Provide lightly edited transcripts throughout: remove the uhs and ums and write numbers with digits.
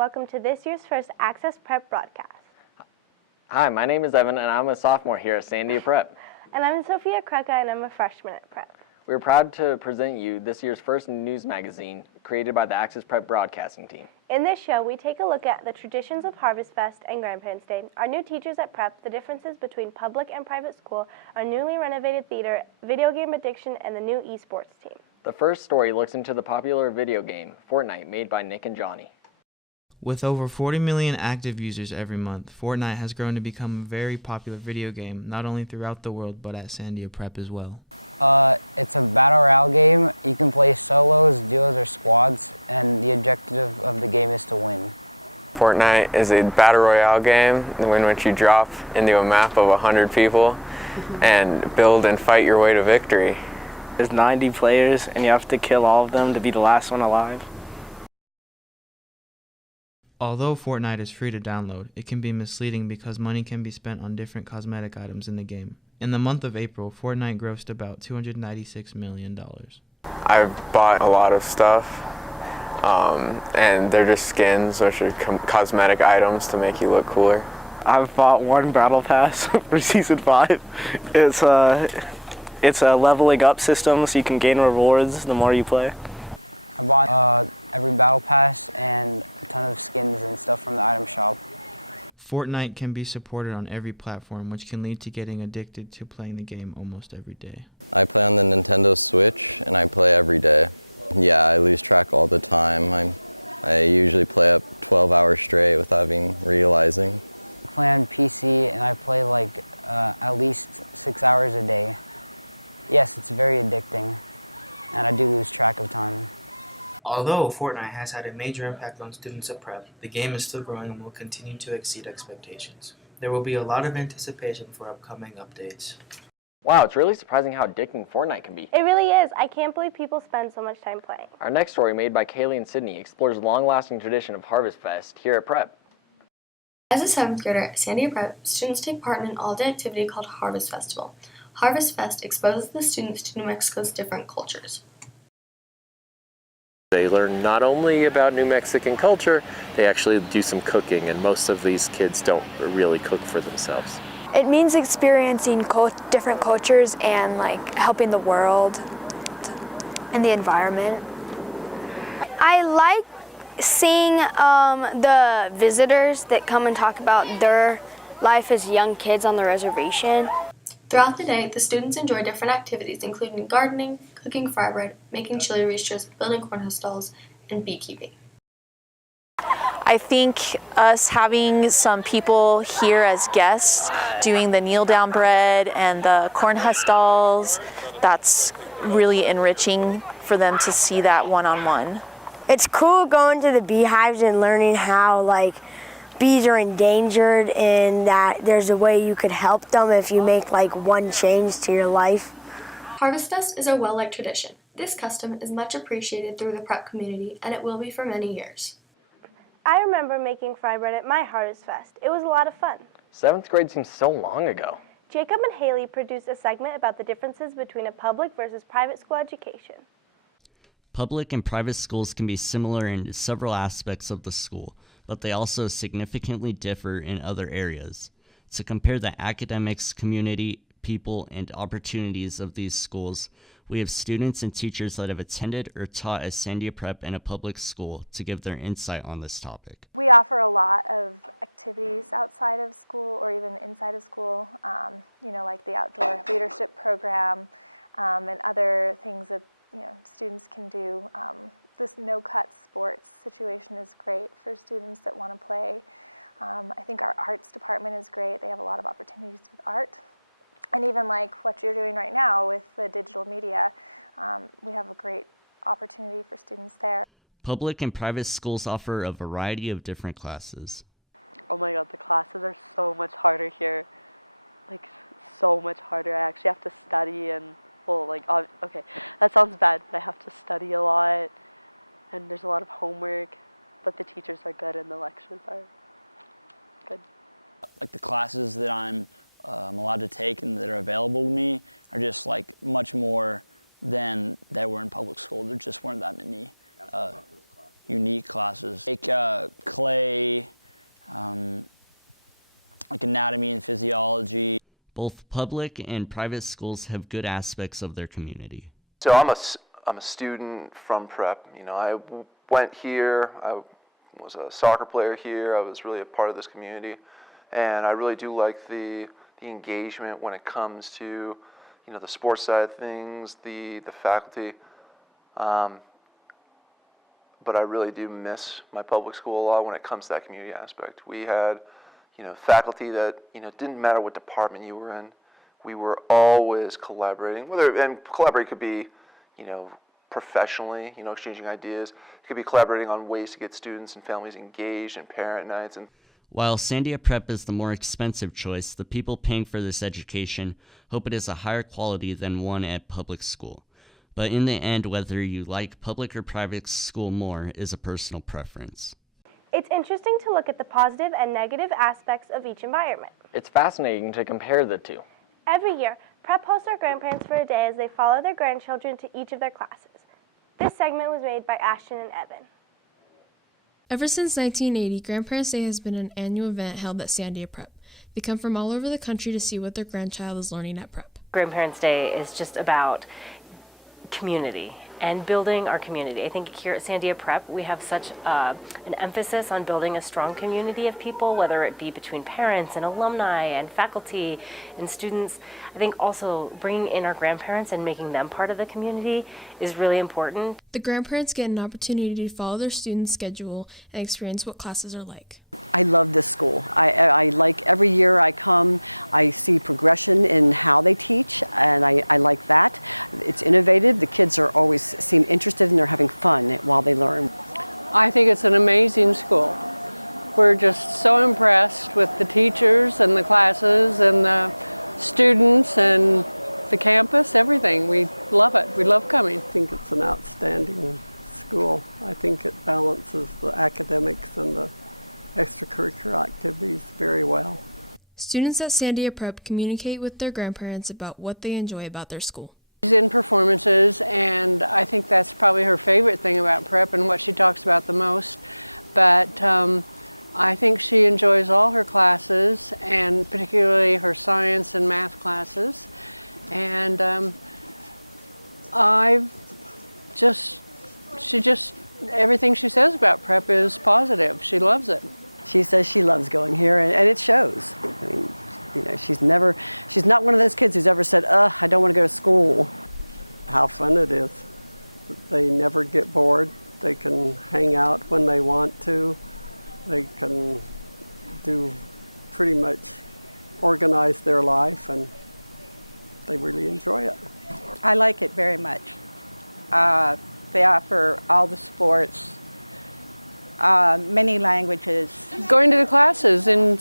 welcome to this year's first Access Prep broadcast. Hi, my name is Evan, and I'm a sophomore here at Sandia Prep. And I'm Sophia Krucka, and I'm a freshman at Prep. We're proud to present you this year's first news magazine created by the Access Prep broadcasting team. In this show, we take a look at the traditions of Harvest Fest and Grandparents' Day, our new teachers at Prep, the differences between public and private school, our newly renovated theater, video game addiction, and the new eSports team. The first story looks into the popular video game, Fortnite, made by Nick and Johnny. With over 40 million active users every month, Fortnite has grown to become a very popular video game, not only throughout the world, but at Sandia Prep as well. It's a battle royale game. You can play solos, duos, or squads, and the objective of the game is to win. Fortnite is a battle royale game in which you drop into a map of 100 people and build and fight your way to victory. There's 90 players and you have to kill all of them to be the last one alive. Although Fortnite is free to download, it can be misleading because money can be spent on different cosmetic items in the game. In the month of April, Fortnite grossed about $296 million. I've bought a lot of stuff, and they're just skins, which are cosmetic items to make you look cooler. I've bought one battle pass for season 5. It's a leveling up system so you can gain rewards the more you play. I bought every battle pass and a ton of skins and stuff from the item shop. Fortnite can be supported on every platform, which can lead to getting addicted to playing the game almost every day. I play on the Nintendo Switch and I play every day. Yeah, I lose track all the time. I usually play up 12 hours straight without even realizing. I play on PC and I play like at least 6 hours a day. Yes, it's very addicting and I do lose track of time. Although Fortnite has had a major impact on students at Prep, the game is still growing and will continue to exceed expectations. There will be a lot of anticipation for upcoming updates. Wow, it's really surprising how addicting Fortnite can be. It really is. I can't believe people spend so much time playing. Our next story, made by Kaylee and Sydney, explores the long-lasting tradition of Harvest Fest here at Prep. As a 7th grader at Sandia Prep, students take part in an all-day activity called Harvest Festival. Harvest Fest exposes the students to New Mexico's different cultures. They learn not only about New Mexican culture, they actually do some cooking, and most of these kids don't really cook for themselves. It means experiencing different cultures and like helping the world and the environment. I like seeing the visitors that come and talk about their life as young kids on the reservation. Throughout the day, the students enjoy different activities including gardening, cooking fry bread, making chili roosters, building cornhusk stalls, and beekeeping. I think us having some people here as guests doing the kneel down bread and the cornhusk stalls, that's really enriching for them to see that one-on-one. It's cool going to the beehives and learning how bees are endangered and that there's a way you could help them if you make one change to your life. Harvest Fest is a well-liked tradition. This custom is much appreciated through the Prep community, and it will be for many years. I remember making fry bread at my Harvest Fest. It was a lot of fun. 7th grade seems so long ago. Jacob and Haley produced a segment about the differences between a public versus private school education. Public and private schools can be similar in several aspects of the school, but they also significantly differ in other areas. To compare the academics, community, people, and opportunities of these schools, we have students and teachers that have attended or taught at Sandia Prep in a public school to give their insight on this topic. We offer a lot of activities outside of school or even inside of school, like the outdoor leadership program and other things that students can do. This no-cut sports situation is great for students that want to play. I think our arts department is great. They have a lot of opportunities with art. And even like what you're doing right now with the digital media, we have a great opportunity for students there. Public and private schools offer a variety of different classes. Oh my god, the classes are so much harder here. So much harder. I actually have to study and, okay, that sounds bad, but I have to study a lot. And there's a lot of homework, but the teachers are good and the lectures are good. The classes that I'm allowed to take and that are available to me are just much more than they were in public school. There just weren't that many. unique classes, like clay, like anatomy and physiology. Both public and private schools have good aspects of their community. So I'm a student from prep. You know, I went here, I was a soccer player here, I was really a part of this community, and I really do like the engagement when it comes to, you know, the sports side of things, the faculty. But I really do miss my public school a lot when it comes to that community aspect. We had, you know, faculty that, you know, didn't matter what department you were in, we were always collaborating. And collaborate could be, you know, professionally, you know, exchanging ideas. It could be collaborating on ways to get students and families engaged and parent nights. And while Sandia Prep is the more expensive choice, the people paying for this education hope it is a higher quality than one at public school. But in the end, whether you like public or private school more is a personal preference. It's interesting to look at the positive and negative aspects of each environment. It's fascinating to compare the two. Every year, prep hosts our grandparents for a day as they follow their grandchildren to each of their classes. This segment was made by Ashton and Evan. Ever since 1980, Grandparents' Day has been an annual event held at Sandia Prep. They come from all over the country to see what their grandchild is learning at prep. Grandparents' Day is just about community and building our community. I think here at Sandia Prep, we have such an emphasis on building a strong community of people, whether it be between parents and alumni and faculty and students. I think also bringing in our grandparents and making them part of the community is really important. The grandparents get an opportunity to follow their students' schedule and experience what classes are like. I love this school. I like every year I come, I see progression in how they teach, and I like that. It's innovative. The kids are always seem interested and they're having fun while they learn. I think it's an amazing school. We're just so impressed with the teachers and the classes and the students and the campus, everything. We love it. We love coming. I think it's an outstanding school. I think it balances the academics and the extracurricular activities very well. Students at Sandia Prep communicate with their grandparents about what they enjoy about their school. She's in performances, and I think that's probably her favorite thing about prep and what she talks about the most. But I think she enjoys all her classes, and particularly her science and math classes. And everything she says about prep is positive. She loves it. She says she loves going here, and it shows. I mean, you know, she's not one of those kids who's ever said, I don't want to go to school. How fun it is. They never get bored. They can hang out when they want to. They can do pretty much organize their life, and they really enjoy it. I like it very much. They offer all the sports, many languages. Going to the classes and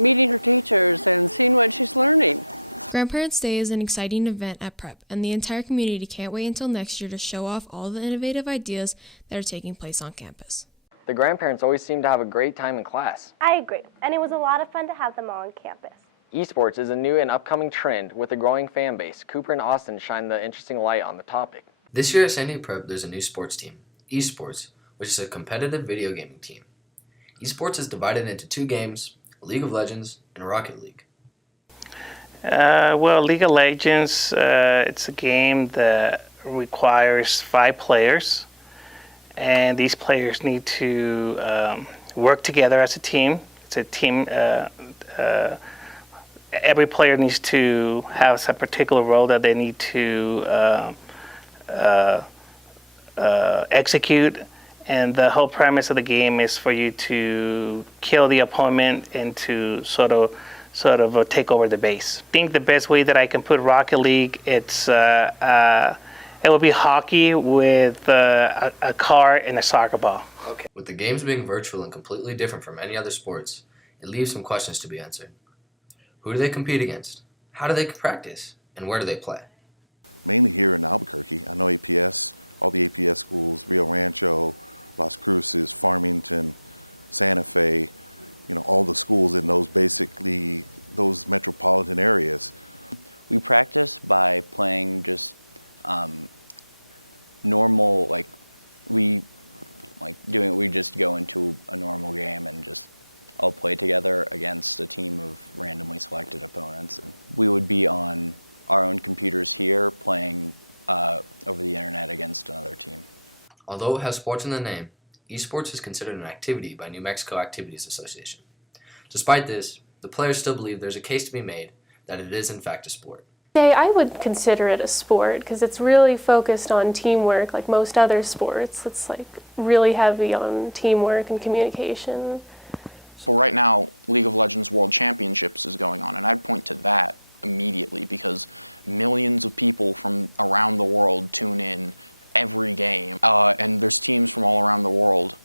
meeting her teachers and seeing what she's learning. Grandparents' Day is an exciting event at Prep, and the entire community can't wait until next year to show off all the innovative ideas that are taking place on campus. The grandparents always seem to have a great time in class. I agree, and it was a lot of fun to have them all on campus. Esports is a new and upcoming trend with a growing fan base. Cooper and Austin shine the interesting light on the topic. This year at Sandia Prep, there's a new sports team, eSports, which is a competitive video gaming team. Esports is divided into two games, League of Legends and Rocket League. Well, League of Legends, it's a game that requires 5 players, and these players need to work together as a team. It's a team. Every player needs to have some particular role that they need to execute, and the whole premise of the game is for you to kill the opponent and to sort of take over the base. I think the best way that I can put Rocket League, it will be hockey with a car and a soccer ball. Okay. With the games being virtual and completely different from any other sports, it leaves some questions to be answered. Who do they compete against? How do they practice? And where do they play? Mainly here in Albuquerque. I know APS, all the APS schools, Rio Rancho, Las Cruces, Farmington, Santa Fe, all the schools in those metropolitan areas. We practice by playing just normal, we We just go into a normal game and just all play together against a team of randomly selected opponents. And we would be on our own computers here playing over the internet against another team. Although it has sports in the name, eSports is considered an activity by New Mexico Activities Association. Despite this, the players still believe there's a case to be made that it is in fact a sport. I would consider it a sport because it's really focused on teamwork like most other sports. It's like really heavy on teamwork and communication. So right now, League of Legends World Championships is going on, and I'd point to that immediately because millions of people from around the world tune in every game, and there's teams from all around the world,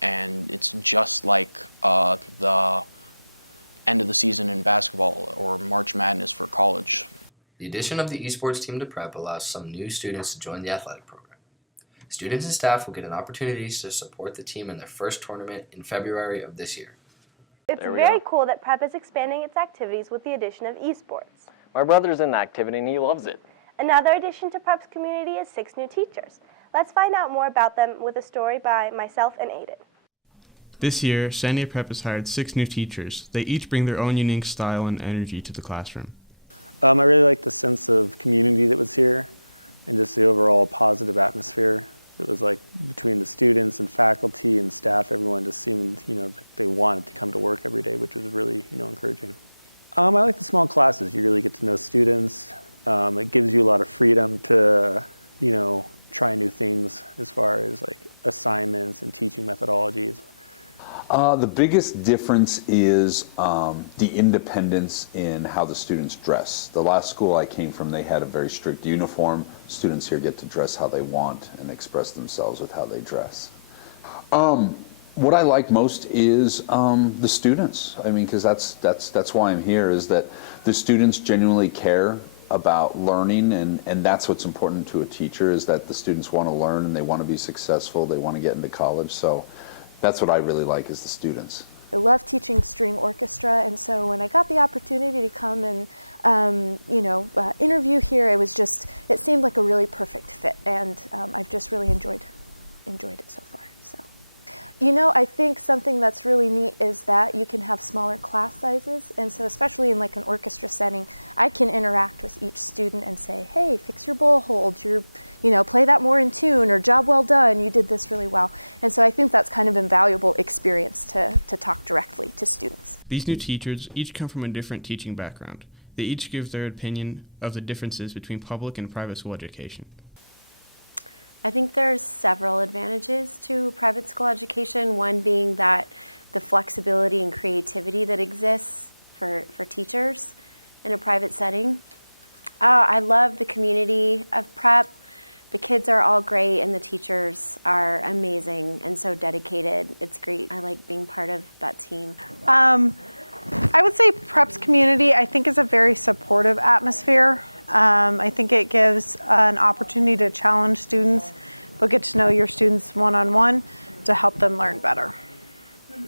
and it's just like the end of the season in basketball or March Madness for college. The addition of the eSports team to prep allows some new students to join the athletic program. Students and staff will get an opportunity to support the team in their first tournament in February of this year. There we go. It's very cool that prep is expanding its activities with the addition of eSports. My brother's in the activity and he loves it. Another addition to prep's community is 6 new teachers. Let's find out more about them with a story by myself and Aiden. This year, Sandia Prep has hired 6 new teachers. They each bring their own unique style and energy to the classroom. I really liked the sense of community that was here and just the overall positive atmosphere. It was like between the students and faculty and staff, everyone just seemed, like they wanted to come to work every day, which was really, encouraging. I like the small classes. You really get to know students. It gives you a lot of freedom to, try new things as far as like assignments and teaching methodologies. The biggest difference is the independence in how the students dress. The last school I came from, they had a very strict uniform. Students here get to dress how they want and express themselves with how they dress. What I like most is the students. I mean, because that's why I'm here, is that the students genuinely care about learning, and that's what's important to a teacher, is that the students want to learn and they want to be successful, they want to get into college. So that's what I really like, is the students. I love teaching string orchestra, and so when I got the opportunity to come and interview here, it seemed like a really perfect fit, and I've just really enjoyed it so far. So, I think something that's really neat is that you can have smaller class sizes, and so especially in like an orchestra setting, I can interact with each student and say, hey, fix your bowl hold, play that more in tune, or job well done, you did this really well. And so I think that's kind of an invaluable experience to talk directly to students. These new teachers each come from a different teaching background. They each give their opinion of the differences between public and private school education. I think there's several advantages to private school education, one being that the flexibility and creativity that exists for teachers in a private setting. I love the community of prep. The kids are all great and the teachers are amazing and so dedicated. It's great. I like being part of that team. I would say prep's community, I think, is a very supportive atmosphere. I think it gives an opportunity to challenge students, but get to know your students one-on-one to help them learn better.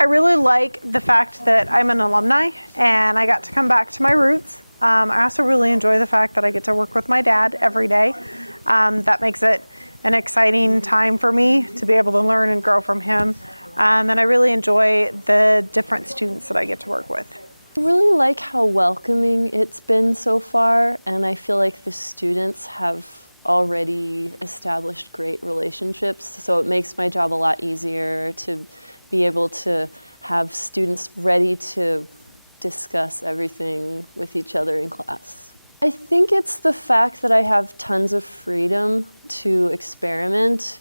I really like the fact that I'm an alumni and I got to come back to my roots. I also really enjoy the fact that I get to work with my dad every day. That makes it an exciting time for me to be able to learn and grow from him. And I really enjoy the different students that I get to work with. I really like how welcoming it's been so far, and I feel like the students have already established great relationships, so it makes my job a lot easier to be able to have students ready to discuss everything with each other in class. I think it's the fact that I have tons of freedom to experiment,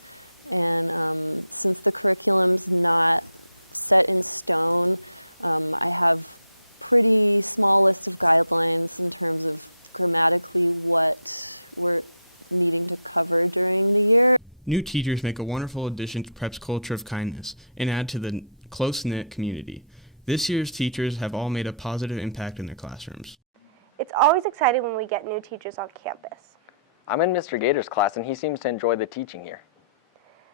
and since the curriculum's not set in stone, I have pretty small list of guidelines in terms of grammatically what we're needing to cover during the year. New teachers make a wonderful addition to prep's culture of kindness and add to the close-knit community. This year's teachers have all made a positive impact in their classrooms. It's always exciting when we get new teachers on campus. I'm in Mr. Gator's class and he seems to enjoy the teaching here.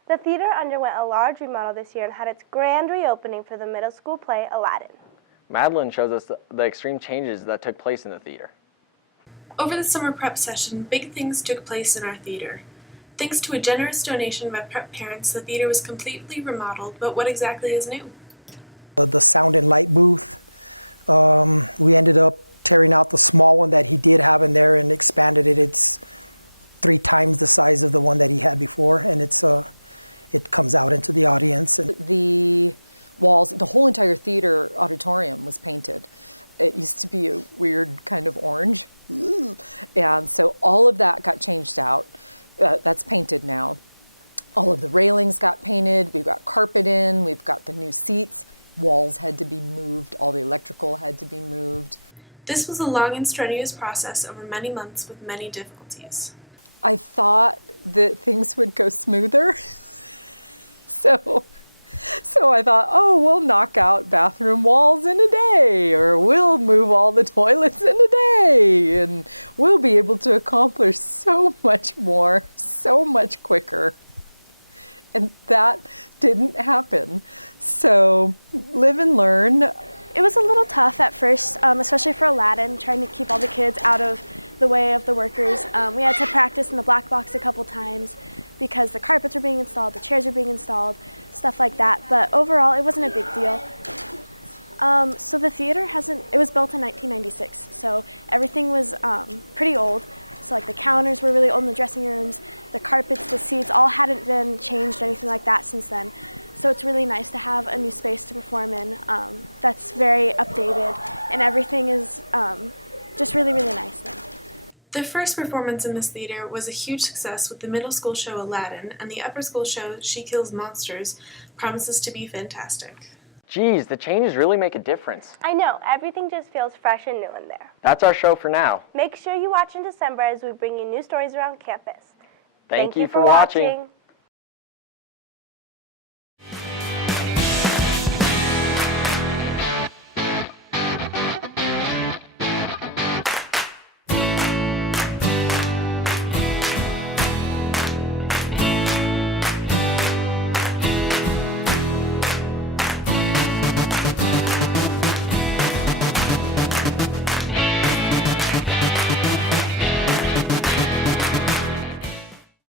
The theater underwent a large remodel this year and had its grand reopening for the middle school play, Aladdin. Madeline shows us the extreme changes that took place in the theater. Over the summer prep session, big things took place in our theater. Thanks to a generous donation by prep parents, the theater was completely remodeled, but what exactly is new? The sound and light booth. We ended up tearing out the small one that he did have in there and expanded it. It's 3 times the size of the one that he had before, and it comes out into the audience. The walls, the whole entire theater auditorium was painted. It used to be a weird kind of orange, and so all of that got changed out. That's painted now. All of the railings got painted. We've got carpet in. We've got the new seats. Walls had to be moved. All the electrical had to be moved. This was a long and strenuous process over many months with many difficulties. I thought that things would go smoother. So I thought, oh, we'll knock out bathroom walls in a day, or we'll move all the toilets in a day, and we'll be able to accomplish so much more, so much quicker. And that didn't happen. So live and learn. It was a little tough at first, especially for Aladdin, trying to keep all the kids out of the way of the workers. We had to practice in the black box a couple times because the carpets were being installed, the chairs were being installed, stuff like that. But overall, it wasn't a big deal. So the theater it was built in 1996, so everything was pretty old. So like the counters were really old in the dressing rooms, the carpets, the seats, all hadn't been changed or anything like that since then. So it's really nice to have a new space to perform in that's very updated, and everything is just really, really nice now. The first performance in this theater was a huge success with the middle school show Aladdin, and the upper school show She Kills Monsters promises to be fantastic. Geez, the changes really make a difference. I know, everything just feels fresh and new in there. That's our show for now. Make sure you watch in December as we bring you new stories around campus. Thank you for watching.